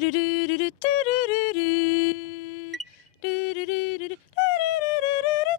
ルルルルトゥルルルルルルルルルルルル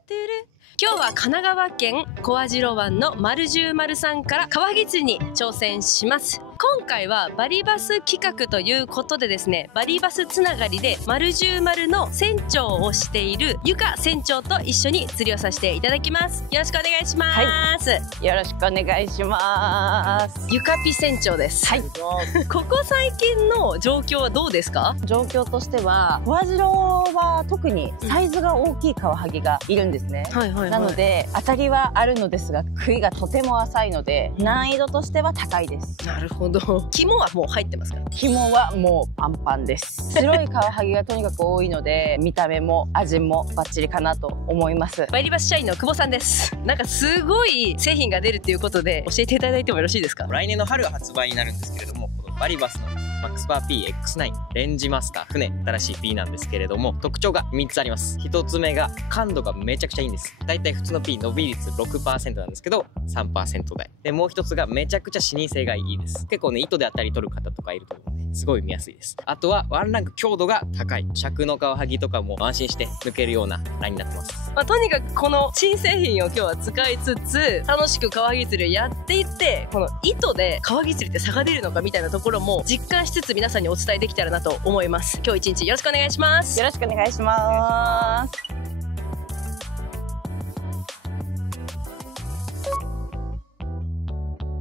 ルル今日は神奈川県小網代湾の丸十丸さんからカワハギ釣りに挑戦します。今回はバリバス企画ということでですね、バリバスつながりで丸十丸の船長をしているゆか船長と一緒に釣りをさせていただきます。よろしくお願いします。はい、よろしくお願いします。ゆかぴ船長です。はい。ここ最近の状況はどうですか？状況としては、小網代は特にサイズが大きいカワハギがいるんですね。なので当たりはあるのですが、杭がとても浅いので難易度としては高いです。なるほど。肝はもう入ってますか？肝はもうパンパンです。白いカワハギがとにかく多いので、見た目も味もバッチリかなと思います。バリバス社員の久保さんです。なんかすごい製品が出るっていうことで教えていただいてもよろしいですか？来年の春発売になるんですけれども、このバリバスのマックスパー P-X9 レンジマスター船、新しい P なんですけれども、特徴が3つあります。1つ目が感度がめちゃくちゃいいんです。だいたい普通の P 伸び率 6% なんですけど 3% 台で、もう1つがめちゃくちゃ視認性がいいです。結構ね、糸であったり取る方とかいると思うんですごい見やすいです。あとはワンランク強度が高い、尺のカワハギとかも安心して抜けるようなラインになってます。とにかくこの新製品を今日は使いつつ楽しくカワハギ釣りをやっていって、この糸でカワハギ釣りって差が出るのかみたいなところも実感しつつ皆さんにお伝えできたらなと思います。今日一日よろしくお願いします。よろしくお願いします。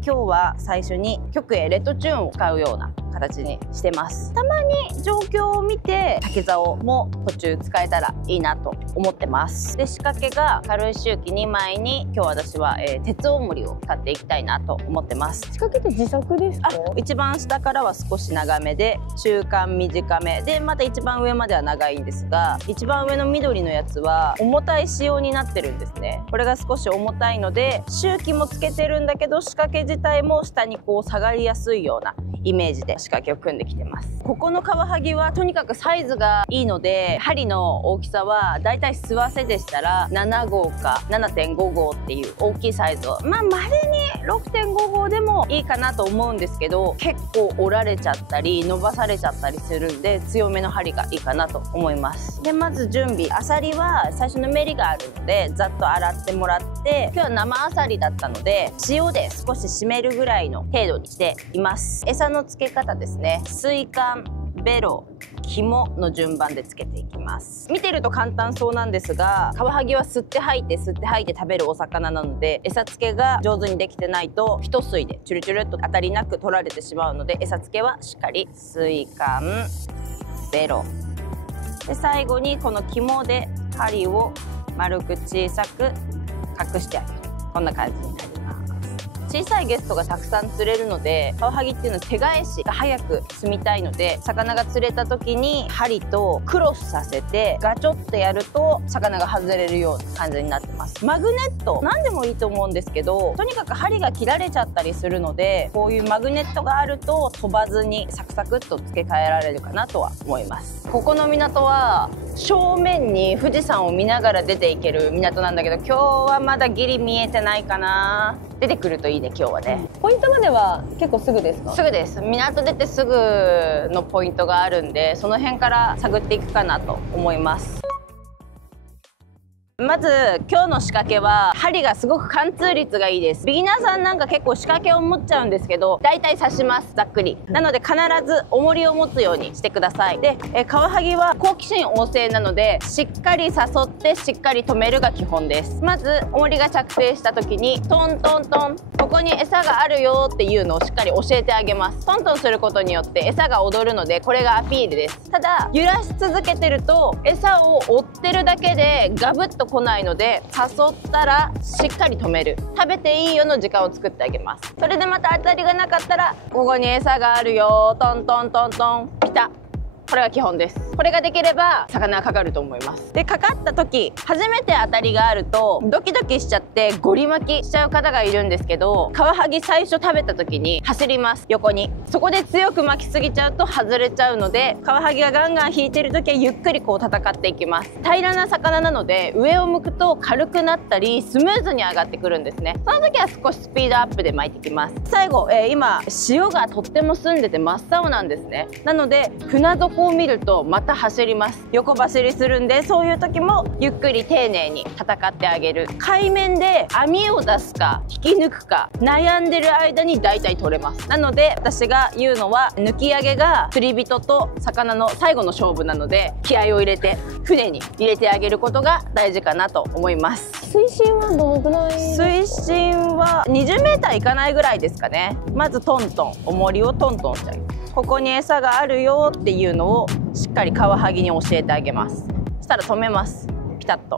今日は最初に曲へレッドチューンを使うような形にしてます。たまに状況を見て竹竿も途中使えたらいいなと思ってます。で、仕掛けが軽石浮き2枚に今日私は、鉄大盛りを使っていきたいなと思ってます。仕掛けって自作ですか？一番下からは少し長めで、中間短めで、また一番上までは長いんですが、一番上の緑のやつは重たい仕様になってるんですね。これが少し重たいので周期もつけてるんだけど、仕掛け自体も下にこう下がりやすいようなイメージで仕掛けを組んできてます。ここのカワハギはとにかくサイズがいいので、針の大きさはだいたい吸わせでしたら7号か 7.5 号っていう大きいサイズを、まれに 6.5 号でもいいかなと思うんですけど、結構折られちゃったり伸ばされちゃったりするんで、強めの針がいいかなと思います。で、まず準備、アサリは最初のメリがあるのでざっと洗ってもらって、今日は生アサリだったので塩で少し締めるぐらいの程度にしています。餌の付け方ですね、水管、ベロ、肝の順番でつけていきます。見てると簡単そうなんですが、カワハギは吸って吐いて吸って吐いて食べるお魚なので、餌付けが上手にできてないと一吸いでチュルチュルっと当たりなく取られてしまうので、餌付けはしっかり水管、ベロで、最後にこの肝で針を丸く小さく隠してあげる。こんな感じになります。小さいゲストがたくさん釣れるので、カワハギっていうのは手返しが早く済みたいので、魚が釣れた時に針とクロスさせてガチョってやると魚が外れるような感じになってます。マグネット何でもいいと思うんですけど、とにかく針が切られちゃったりするので、こういうマグネットがあると飛ばずにサクサクっと付け替えられるかなとは思います。ここの港は正面に富士山を見ながら出ていける港なんだけど、今日はまだギリ見えてないかな。出てくるといいね、今日はね。ポイントまでは結構すぐですか？すぐです。港出てすぐのポイントがあるんで、その辺から探っていくかなと思います。まず今日の仕掛けは針がすごく貫通率がいいです。ビギナーさんなんか結構仕掛けを持っちゃうんですけど、大体刺します、ざっくり。なので必ず重りを持つようにしてください。で、カワハギは好奇心旺盛なので、しっかり誘ってしっかり止めるが基本です。まず重りが着生した時にトントントン、ここに餌があるよっていうのをしっかり教えてあげます。トントンすることによって餌が踊るので、これがアピールです。ただ揺らし続けてると餌を追ってるだけでガブッと来ないので、誘ったらしっかり止める、食べていいよの時間を作ってあげます。それでまた当たりがなかったら、ここに餌があるよ、トントントントン、ピタッこれが基本です。これができれば魚がかかると思います。で、かかった時初めて当たりがあるとドキドキしちゃってゴリ巻きしちゃう方がいるんですけど、カワハギ最初食べた時に走ります、横に。そこで強く巻きすぎちゃうと外れちゃうので、カワハギがガンガン引いてる時はゆっくりこう戦っていきます。平らな魚なので上を向くと軽くなったりスムーズに上がってくるんですね。その時は少しスピードアップで巻いていきます。最後、今潮がとっても澄んでて真っ青なんですね。なので船底を見るとまた走ります。横走りするんで、そういう時もゆっくり丁寧に戦ってあげる。海面で網を出すか引き抜くか悩んでる間に大体取れます。なので私が言うのは、抜き上げが釣り人と魚の最後の勝負なので、気合を入れて船に入れてあげることが大事かなと思います。水深はどのくらい？水深は20メーターいかないぐらいですかね。まずトントン、重りをトントンしてあげる。ここに餌があるよっていうのをしっかりカワハギに教えてあげます。そしたら止めます、ピタッと。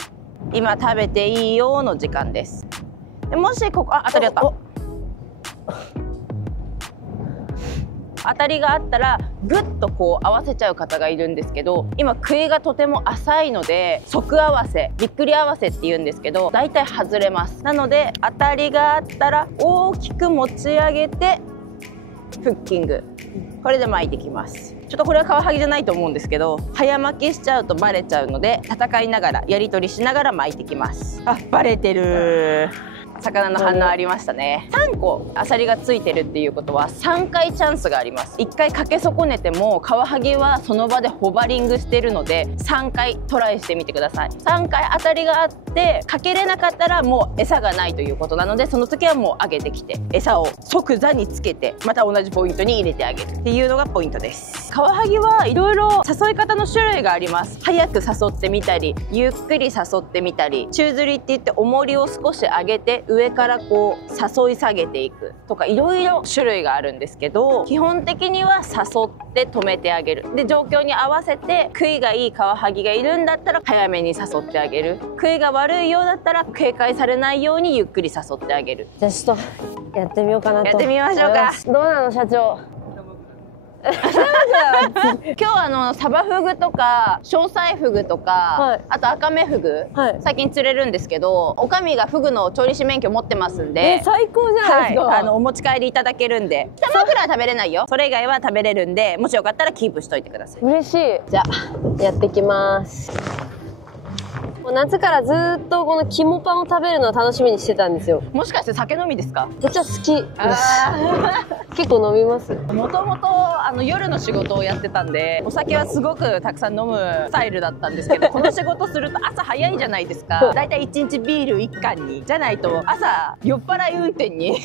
今食べていいよの時間です。でもしここ、当たりあった。当たりがあったらぐっとこう合わせちゃう方がいるんですけど、今杭がとても浅いので即合わせ、びっくり合わせって言うんですけど、だいたい外れます。なので当たりがあったら大きく持ち上げてフッキング、これで巻いてきます。ちょっとこれはカワハギじゃないと思うんですけど、早巻きしちゃうとバレちゃうので、戦いながらやり取りしながら巻いてきます。あ、バレてる。魚の反応ありましたね。3個アサリがついてるっていうことは3回チャンスがあります。1回かけ損ねてもカワハギはその場でホバリングしてるので、3回トライしてみてください。3回当たりがあってかけれなかったらもう餌がないということなので、その時はもう上げてきて餌を即座につけて、また同じポイントに入れてあげるっていうのがポイントです。カワハギはいろいろ誘い方の種類があります。早く誘ってみたり、ゆっくり誘ってみたり、宙吊りって言って重りを少し上げて上からこう誘い下げていくとか、いろいろ種類があるんですけど、基本的には誘って止めてあげる。で、状況に合わせて食いがいいカワハギがいるんだったら早めに誘ってあげる。食いが悪いようだったら警戒されないようにゆっくり誘ってあげる。じゃあちょっとやってみようかなと。やってみましょうか。どうなの社長？今日サバフグとか詳細フグとか、はい、あとアカメフグ、はい、最近釣れるんですけど、おかみがフグの調理師免許持ってますんで、最高じゃないですか。はい、お持ち帰りいただけるんで。北枕は食べれないよ。それ以外は食べれるんで、もしよかったらキープしといてください。嬉しい。じゃあやってきます。もう夏からずっとこの肝パンを食べるのを楽しみにしてたんですよ。もしかして酒飲みですか？めっちゃ好きです。結構飲みます。もともと夜の仕事をやってたんで、お酒はすごくたくさん飲むスタイルだったんですけど、この仕事すると朝早いじゃないですか。だいたい1日ビール1缶にじゃないと朝酔っ払い運転に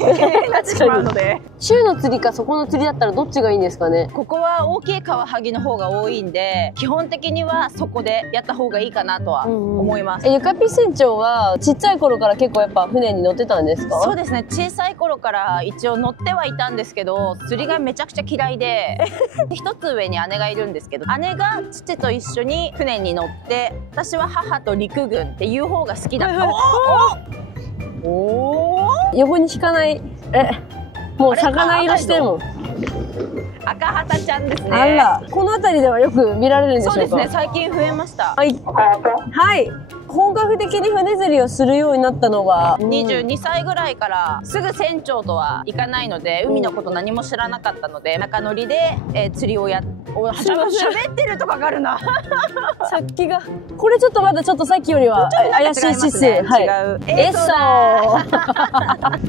なってしまうので。週の釣りかそこの釣りだったらどっちがいいんですかね？ここは大きいカワハギの方が多いんで、基本的にはそこでやった方がいいかなとは思います。ゆかぴ船長はちっちゃい頃から結構やっぱ船に乗ってたんですか？そうですね、小さい頃から一応乗ってはいたんですけど、釣りがめちゃくちゃ嫌いで一つ上に姉がいるんですけど、姉が父と一緒に船に乗って、私は母と陸軍っていう方が好きだった。おー、横に引かない。もう魚色してるもん。赤旗ちゃんですね。あら、この辺りではよく見られるんでしょうか？そうですね、最近増えました。はい。はい。本格的に船釣りをするようになったのが22歳ぐらいから。すぐ船長とはいかないので、海のこと何も知らなかったので、中乗りで、釣りを喋ってるとかかるな。さっきがこれちょっとまだちょっとさっきよりは怪しい姿勢。はい。違う。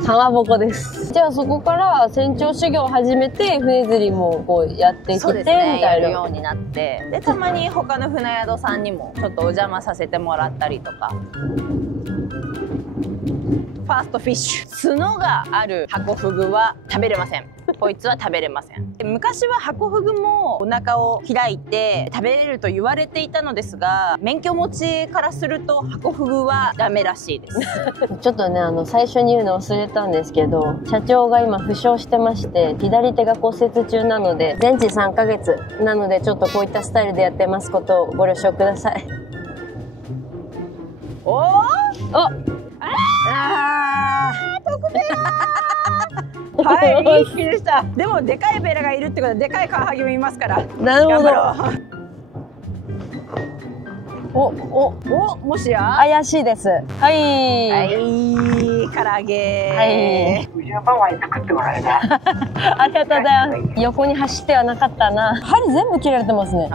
かまぼこです。じゃあそこから船長修行を始めて船釣りもこうやってきてみたいな。やるようになって、でたまに他の船宿さんにもちょっとお邪魔させてもらったりとか。ファーストフィッシュ、角があるハコフグは食べれません。こいつは食べれません。昔はハコフグもお腹を開いて食べれると言われていたのですが、免許持ちからするとハコフグはダメらしいです。ちょっとね、最初に言うの忘れたんですけど、社長が今負傷してまして、左手が骨折中なので、全治3ヶ月なので、ちょっとこういったスタイルでやってますことをご了承ください。おー、特命はい、いい引きでした。でもでかいベラがいるってことはでかいカワハギもいますから。なるほど。もしや怪しいです。はい。はい、唐揚げ。はい。作ってもらえた。ありがとうございます。横に走ってはなかったな。針全部切られてますね。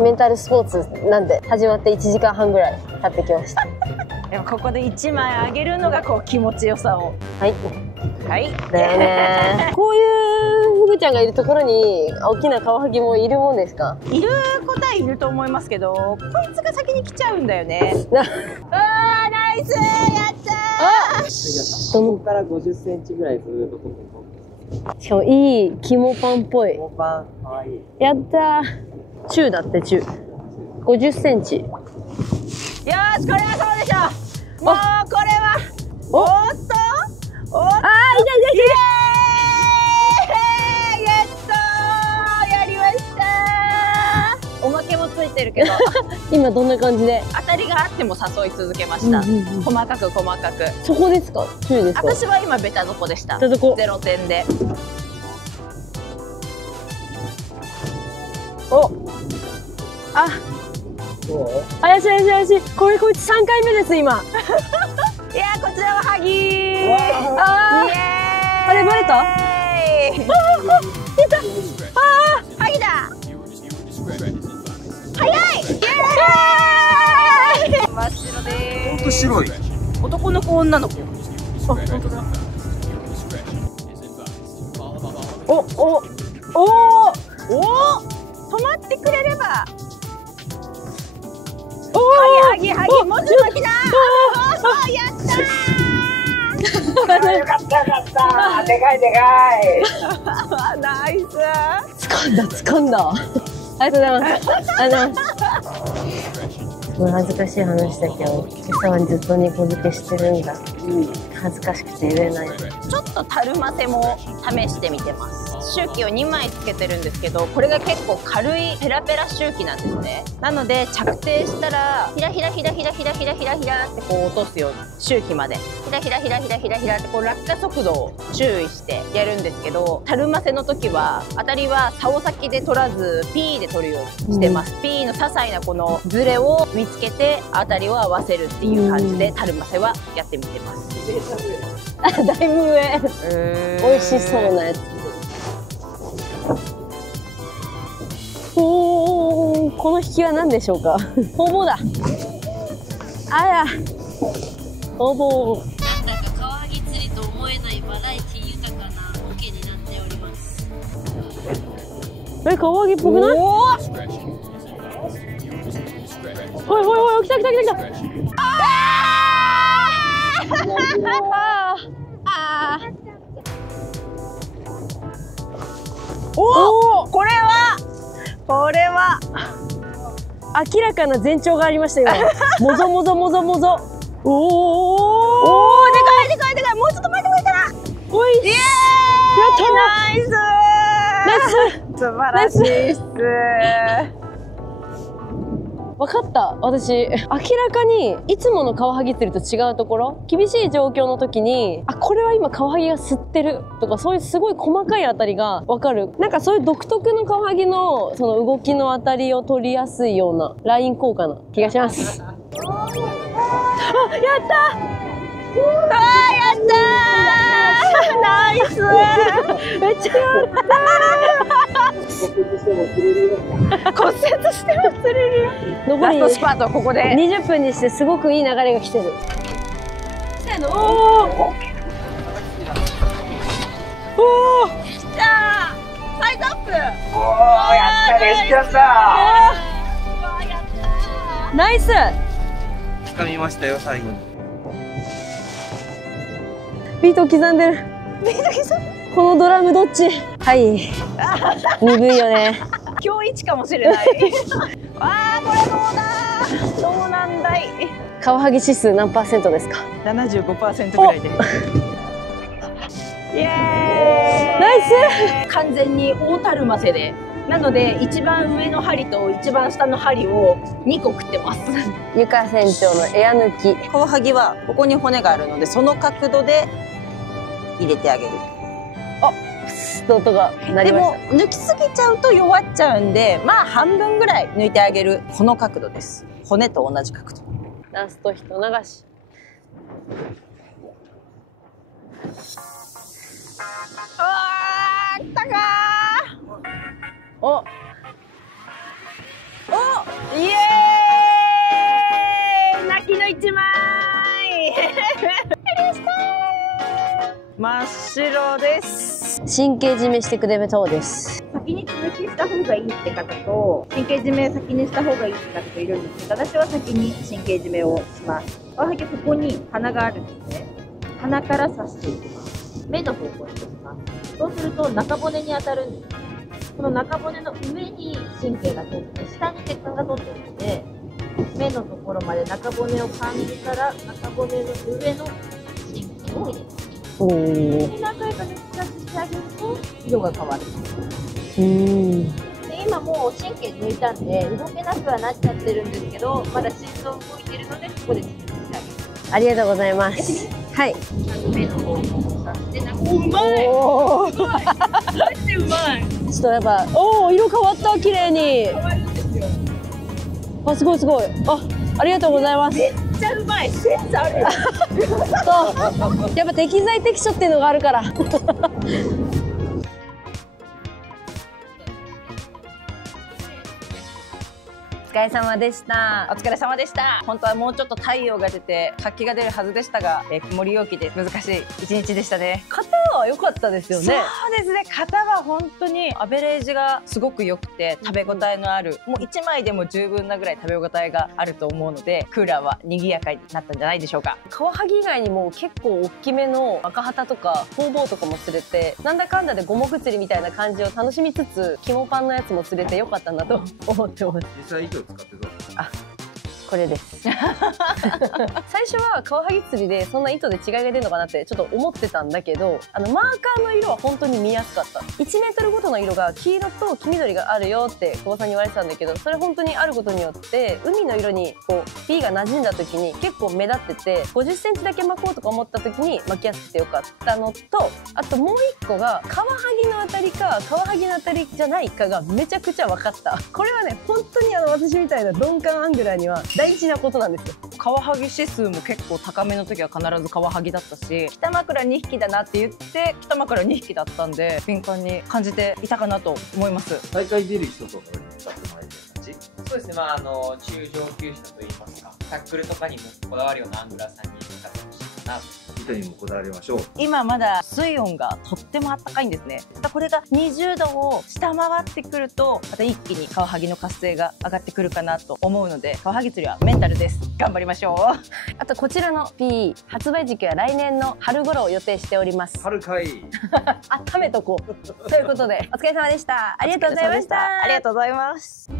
メンタルスポーツなんで始まって1時間半ぐらい経ってきました。でもここで1枚あげるのがこう気持ちよさを。はい。はい。だよね。こういうフグちゃんがいるところに大きなカワハギもいるもんですか？いる個体いると思いますけど、こいつが先に来ちゃうんだよね。ナイス、やったー。そこから50センチぐらいずっと取ってる。しかもいい肝パンっぽい。肝パン、かわいい。やったー。中だって中。50センチ。よし、これはそうでしょ。もうこれは。おっと。おっと。あー、痛い。やったー。やりましたー。おまけもついてるけど。今どんな感じで？当たりがあっても誘い続けました。細かく。そこですか？中ですか？私は今ベタ底でした。ベタ底。0点で。怪しい。こいつ3回目です今。いやー、こちらはハギー。あれバレた？出た。ハギだ。早い。真っ白でーす。ほんと白い。男の子女の子。本当だ。止まってくれれば。ハギもうちょっと来な。やったー。よかったでかいナイス。掴んだ。ありがとうございます。恥ずかしい話だけど、今朝はずっと猫漬けしてるんだ。恥ずかしくて言えない。ちょっとたるませも試してみてます。周期を2枚つけてるんですけど、これが結構軽いペラペラ周期なんですね。なので着底したらひらってこう落とすように、周期までひらってこう落下速度を注意してやるんですけど、たるませの時は当たりは竿先で取らずピーで取るようにしてます。ピーの些細なこのズレを見つけて当たりを合わせるっていう感じでたるませはやってみてます。だいぶ上。美味しそうなやつ。この引きは何でしょうか？ホウボウだ。あら、ホウボウ。なんだかカワハギ釣りと思えないバラエティ豊かなオケになっております。カワハギっぽくない？おい、来た。これは明らかな前兆がありましたよ。もぞ。おー、でかい。もうちょっと前でもいいかな。おい、イエーイ。ナイス。素晴らしいっす。分かった。私、明らかにいつものカワハギ釣りと違うところ、厳しい状況の時に、これは今カワハギが吸ってるとか、そういうすごい細かい当たりが分かる。なんかそういう独特のカワハギのその動きの当たりを取りやすいようなライン効果な気がします。やったナイス。めっちゃやった骨折しても釣れる。ラストスパートここで20分にしてすごくいい流れが来てる。せーの。おー、来たー。サイズアップ。おー、やったね、しちゃったー。ナイス。掴みましたよ、最後に。ビート刻んでる。このドラムどっち？はい。鈍いよね。今日一かもしれない。あー、これどうなんだい。カワハギ指数何%ですか？75% ぐらいで。イエーイ。ナイス。完全に大たるませで。なので一番上の針と一番下の針を2個食ってます。ゆか船長のエア抜き。カワハギはここに骨があるので、その角度で入れてあげる。と音が鳴りでました。も抜きすぎちゃうと弱っちゃうんで、まあ半分ぐらい抜いてあげる。この角度です。骨と同じ角度。ラスト一流し。あー、来たかー。おイエーイ、泣きの一枚真っ白です。神経締めしてくれるそうです。先に続きした方がいいって方と、神経締め先にした方がいいって方といるんですけど、私は先に神経締めをします。カワハギここに鼻があるんですね。鼻から刺していきます。目の方向に刺します。そうすると中骨に当たるんです。この中骨の上に神経が通って、下に血管が通っているので、目のところまで中骨を感じたら、中骨の上の神経を入れます。おー。で、何回か抜き出してあげると、色が変わる。で、今もう神経抜いたんで、動けなくはなっちゃってるんですけど、まだ心臓動いてるので、ここで手術してあげる。ありがとうございます。はい。目の方に刺して、うまい。おー。マジでうまい。ちょっとやっぱ、おお、色変わった、綺麗に。変わるんですよ。あ、すごいすごい。ありがとうございます。めっちゃうまい。センスあるよ。そう。やっぱ適材適所っていうのがあるから。お疲れ様でした。お疲れ様でした。本当はもうちょっと太陽が出て活気が出るはずでしたが、曇り陽気で難しい一日でしたね。型は良かったですよね。そうですね。型は本当にアベレージがすごく良くて食べ応えのある、もう1枚でも十分なぐらい食べ応えがあると思うので、クーラーは賑やかになったんじゃないでしょうか。カワハギ以外にも結構大きめの赤旗とかホウボウとかも釣れて、なんだかんだで五目釣りみたいな感じを楽しみつつ、肝パンのやつも釣れてよかったなと思ってます。実際糸を使ってどう？これです最初はカワハギ釣りでそんな糸で違いが出るのかなってちょっと思ってたんだけど、マーカーの色は本当に見やすかった。1メートルごとの色が黄色と黄緑があるよって久保さんに言われてたんだけど、それ本当にあることによって海の色にこう P が馴染んだ時に結構目立ってて、50センチだけ巻こうとか思った時に巻きやすくてよかったのと、あともう1個がカワハギのあたりかカワハギのあたりじゃないかがめちゃくちゃ分かった。これはね、本当に私みたいな鈍感アングラーには大事なことなんですよ。カワハギ指数も結構高めの時は必ずカワハギだったし、北枕2匹だなって言って北枕2匹だったんで、敏感に感じていたかなと思います。大会出る人とかに使ってもらえる感じ？そうですね、まあ中上級者といいますか、タックルとかにもこだわるようなアングラーさんに使ってほしいかなと。糸にもこだわりましょう。今まだ水温がとっても暖かいんですね。またこれが20度を下回ってくると、また一気にカワハギの活性が上がってくるかなと思うので、カワハギ釣りはメンタルです。頑張りましょう。あとこちらの P 発売時期は来年の春頃を予定しております。春かい。温めとこうということで、お疲れ様でした。ありがとうございました。ありがとうございます。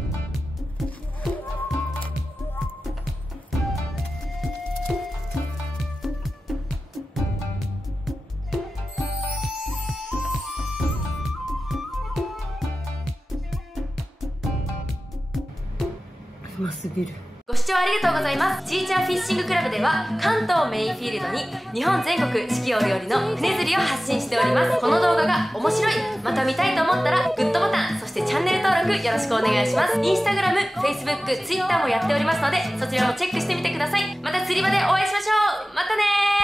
ご視聴ありがとうございます。チーチャーフィッシングクラブでは関東メインフィールドに日本全国四季折々の船釣りを発信しております。この動画が面白い、また見たいと思ったらグッドボタン、そしてチャンネル登録よろしくお願いします。インスタグラム、フェイスブック、ツイッターもやっておりますので、そちらもチェックしてみてください。また釣り場でお会いしましょう。またねー。